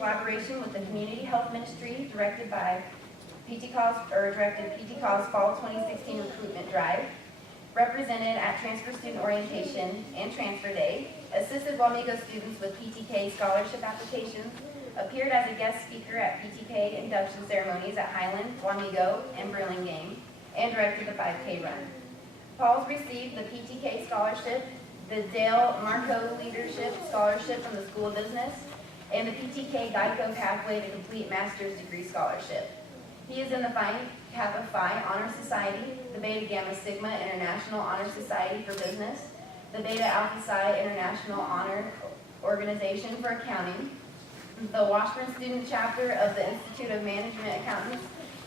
collaboration with the Community Health Ministry directed PTKAW's Fall 2016 Recruitment Drive, represented at Transfer Student Orientation and Transfer Day, assisted Wamego students with PTK scholarship applications, appeared as a guest speaker at PTK induction ceremonies at Highland, Wamego, and Burlingame, and directed the 5K run. Paul's received the PTK scholarship, the Dale Marco Leadership Scholarship from the School of Business, and the PTK Geico Pathway to Complete Master's Degree Scholarship. He is in the Phi Kappa Phi Honor Society, the Beta Gamma Sigma International Honor Society for Business, the Beta Alpha Psi International Honor Organization for Accounting, the Washburn Student Chapter of the Institute of Management Accountants,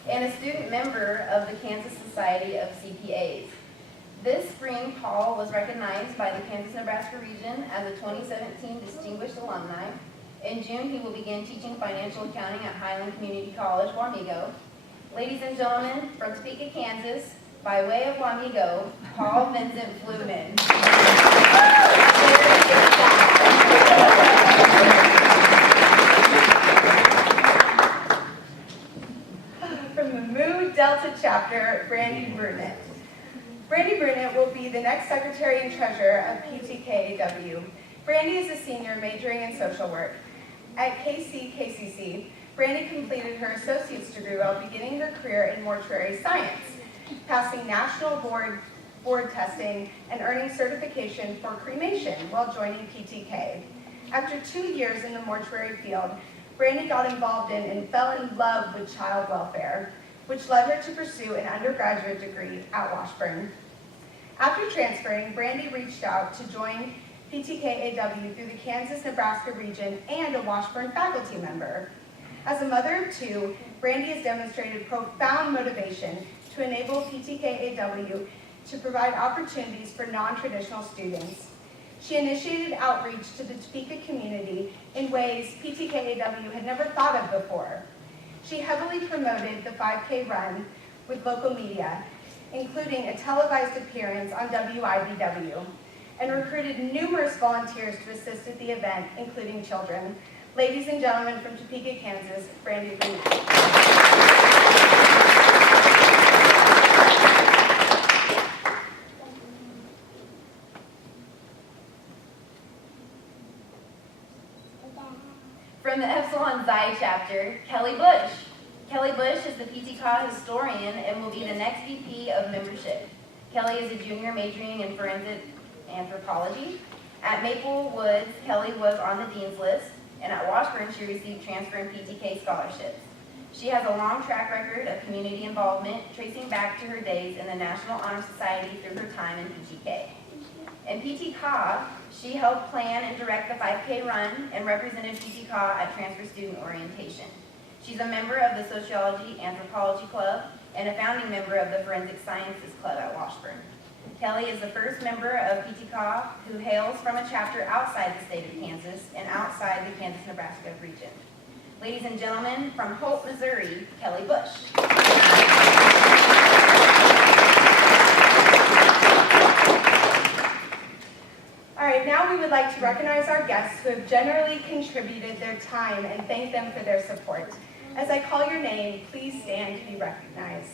and a student member of the Kansas Society of CPAs. This spring, Paul was recognized by the Kansas-Nebraska region as a 2017 Distinguished Alumni. In June, he will begin teaching financial accounting at Highland Community College, Wamego. Ladies and gentlemen, from Topeka, Kansas, by way of Wamego, Paul Vincent Fluman. From the Mu Delta chapter, Brandy Burnett. Brandy Burnett will be the next Secretary and Treasurer of PTKAW. Brandy is a senior majoring in social work. At KCCC, Brandy completed her associate's degree while beginning her career in mortuary science, passing national board testing and earning certification for cremation while joining PTK. After 2 years in the mortuary field, Brandy got involved in and fell in love with child welfare, which led her to pursue an undergraduate degree at Washburn. After transferring, Brandy reached out to join PTKAW through the Kansas-Nebraska region and a Washburn faculty member. As a mother of two, Brandy has demonstrated profound motivation to enable PTKAW to provide opportunities for non-traditional students. She initiated outreach to the Topeka community in ways PTKAW had never thought of before. She heavily promoted the 5K run with local media, including a televised appearance on WIBW, and recruited numerous volunteers to assist at the event, including children. Ladies and gentlemen, from Topeka, Kansas, Brandy Burnett. From the Epsilon Xi chapter, Kelly Bush. Kelly Bush is the PTKAW historian and will be the next VP of membership. Kelly is a junior majoring in forensic anthropology. At Maple Woods, Kelly was on the dean's list, and at Washburn, she received transfer and PTK scholarships. She has a long track record of community involvement, tracing back to her days in the National Honor Society through her time in PTK. In PTKAW, she helped plan and direct the 5K run and represented PTKAW at Transfer Student Orientation. She's a member of the Sociology Anthropology Club and a founding member of the Forensic Sciences Club at Washburn. Kelly is the first member of PTKAW who hails from a chapter outside the state of Kansas and outside the Kansas-Nebraska region. Ladies and gentlemen, from Holt, Missouri, Kelly Bush. All right, now we would like to recognize our guests who have generally contributed their time and thank them for their support. As I call your name, please stand to be recognized.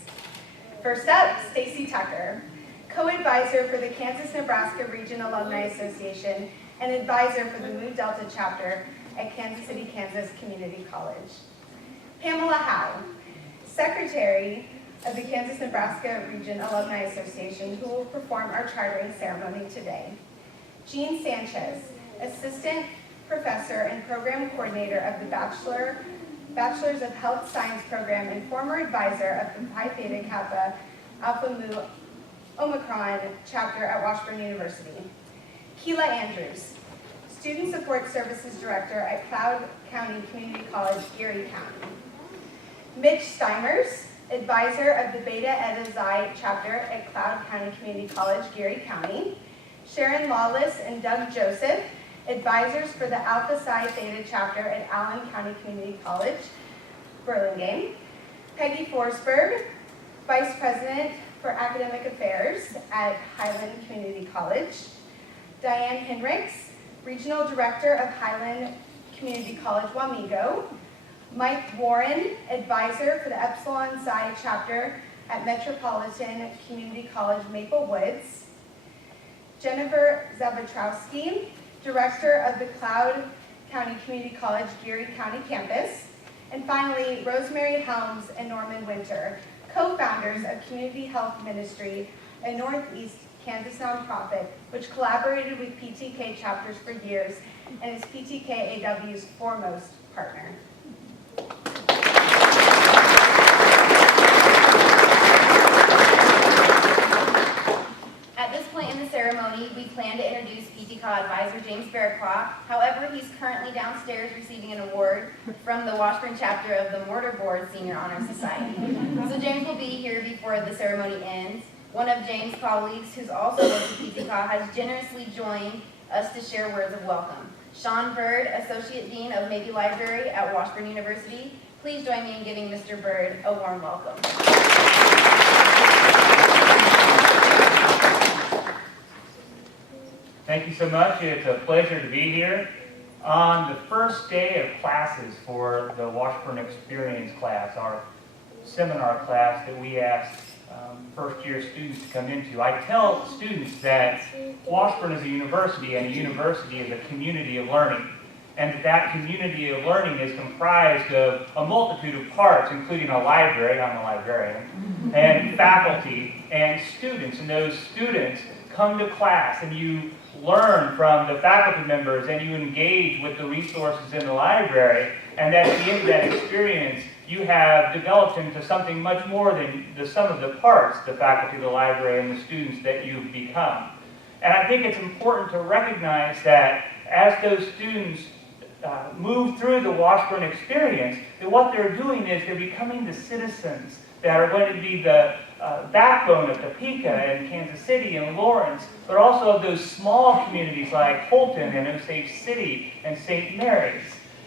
First up, Stacy Tucker, co-advisor for the Kansas-Nebraska Region Alumni Association and advisor for the Mu Delta chapter at Kansas City, Kansas Community College. Pamela Howe, secretary of the Kansas-Nebraska Region Alumni Association, who will perform our chartering ceremony today. Jean Sanchez, assistant professor and program coordinator of the Bachelor's of Health Science program and former advisor of the Pi Theta Kappa Alpha Mu Omicron chapter at Washburn University. Keela Andrews, student support services director at Cloud County Community College, Erie County. Mitch Steimers, advisor of the Beta Eta Xi chapter at Cloud County Community College, Erie County. Sharon Lawless and Doug Joseph, advisors for the Alpha Psi Theta chapter at Allen County Community College, Burlingame. Peggy Forsberg, vice president for academic affairs at Highland Community College. Diane Henricks, regional director of Highland Community College Wamego, Mike Warren, advisor for the Epsilon Psi chapter at Metropolitan Community College Maple Woods, Jennifer Zabatrowski, director of the Cloud County Community College Geary County campus, and finally, Rosemary Helms and Norman Winter, co-founders of Community Health Ministry, a Northeast Kansas nonprofit which collaborated with PTK chapters for years and is PTKAW's foremost partner. At this point in the ceremony, we plan to introduce PTKAW advisor James Barracroix. However, he's currently downstairs receiving an award from the Washburn chapter of the Mortarboard Senior Honor Society. So James will be here before the ceremony ends. One of James' colleagues, who's also with PTKAW, has generously joined us to share words of welcome. Sean Bird, Associate Dean of Mabee Library at Washburn University. Please join me in giving Mr. Bird a warm welcome. Thank you so much. It's a pleasure to be here. On the first day of classes for the Washburn Experience class, our seminar class that we asked first-year students to come into, I tell students that Washburn is a university, and a university is a community of learning, and that community of learning is comprised of a multitude of parts, including a library, I'm a librarian, and faculty and students, and those students come to class and you learn from the faculty members and you engage with the resources in the library, and at the end of that experience you have developed into something much more than the sum of the parts, the faculty, the library, and the students that you've become. And I think it's important to recognize that as those students move through the Washburn experience, that what they're doing is they're becoming the citizens that are going to be the backbone of Topeka and Kansas City and Lawrence, but also of those small communities like Holton and Osage City and St. Mary's.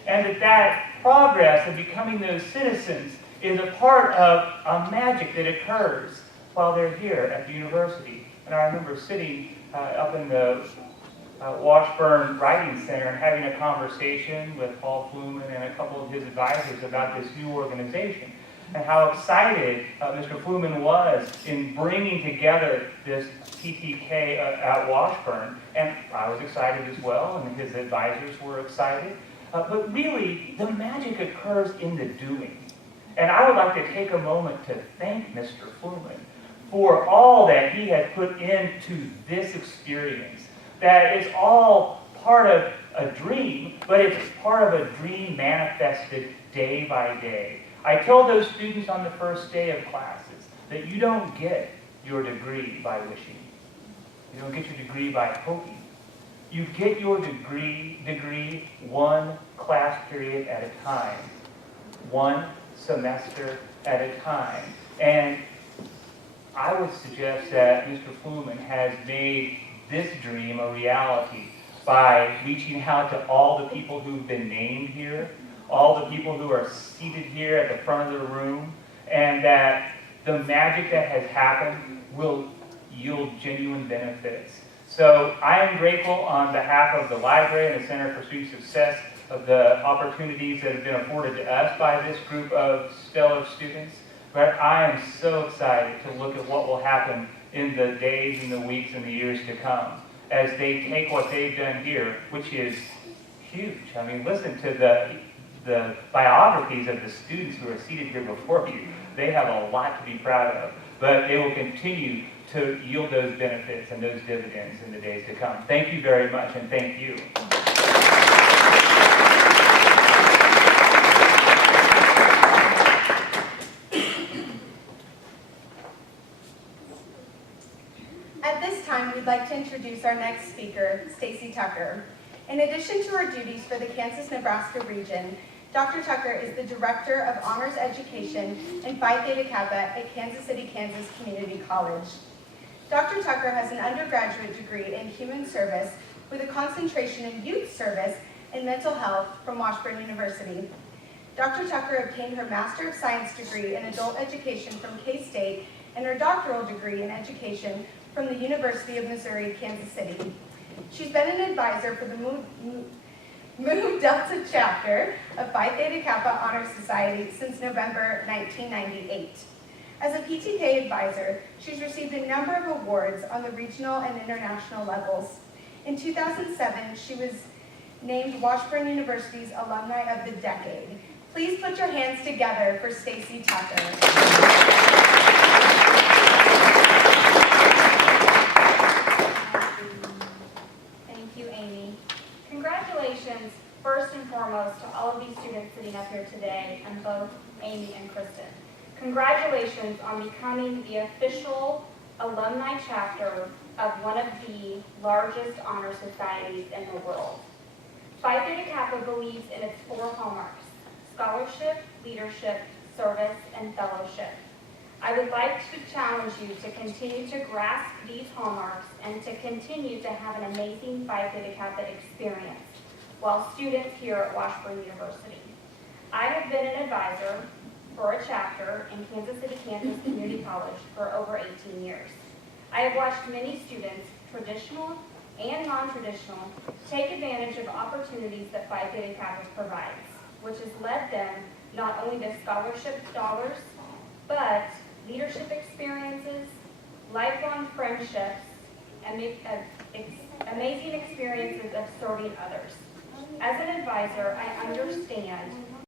And that progress of becoming those citizens is a part of a magic that occurs while they're here at the university. And I remember sitting up in the Washburn Writing Center and having a conversation with Paul Fluman and a couple of his advisors about this new organization, and how excited Mr. Fluman was in bringing together this PTK at Washburn. And I was excited as well, and his advisors were excited. But really, the magic occurs in the doing. And I would like to take a moment to thank Mr. Fluman for all that he has put into this experience. That is all part of a dream, but it's part of a dream manifested day by day. I tell those students on the first day of classes that you don't get your degree by wishing. You don't get your degree by hoping. You get your degree one class period at a time, one semester at a time. And I would suggest that Mr. Fluman has made this dream a reality by reaching out to all the people who've been named here, all the people who are seated here at the front of the room, and that the magic that has happened will yield genuine benefits. So I am grateful on behalf of the library and the Center for Student Success of the opportunities that have been afforded to us by this group of stellar students. But I am so excited to look at what will happen in the days and the weeks and the years to come as they take what they've done here, which is huge. I mean, listen to the biographies of the students who are seated here before you. They have a lot to be proud of, but they will continue to yield those benefits and those dividends in the days to come. Thank you very much, and thank you. At this time, we'd like to introduce our next speaker, Stacy Tucker. In addition to her duties for the Kansas-Nebraska region, Dr. Tucker is the Director of Honors Education and Phi Theta Kappa at Kansas City, Kansas Community College. Dr. Tucker has an undergraduate degree in Human Service with a concentration in Youth Service and Mental Health from Washburn University. Dr. Tucker obtained her Master of Science degree in Adult Education from K-State and her doctoral degree in Education from the University of Missouri, Kansas City. She's been an advisor for the Mu Delta chapter of Phi Theta Kappa Honor Society since November 1998. As a PTK advisor, she's received a number of awards on the regional and international levels. In 2007, she was named Washburn University's Alumni of the Decade. Please put your hands together for Stacy Tucker. Thank you, Amy. Congratulations, first and foremost, to all of these students sitting up here today, and both Amy and Kristen. Congratulations on becoming the official alumni chapter of one of the largest honor societies in the world. Phi Theta Kappa believes in its 4 hallmarks: scholarship, leadership, service, and fellowship. I would like to challenge you to continue to grasp these hallmarks and to continue to have an amazing Phi Theta Kappa experience while students here at Washburn University. I have been an advisor for a chapter in Kansas City, Kansas Community College for over 18 years. I have watched many students, traditional and non-traditional, take advantage of opportunities that Phi Theta Kappa provides, which has led them not only to scholarship dollars, but leadership experiences, lifelong friendships, and amazing experiences of serving others. As an advisor, I understand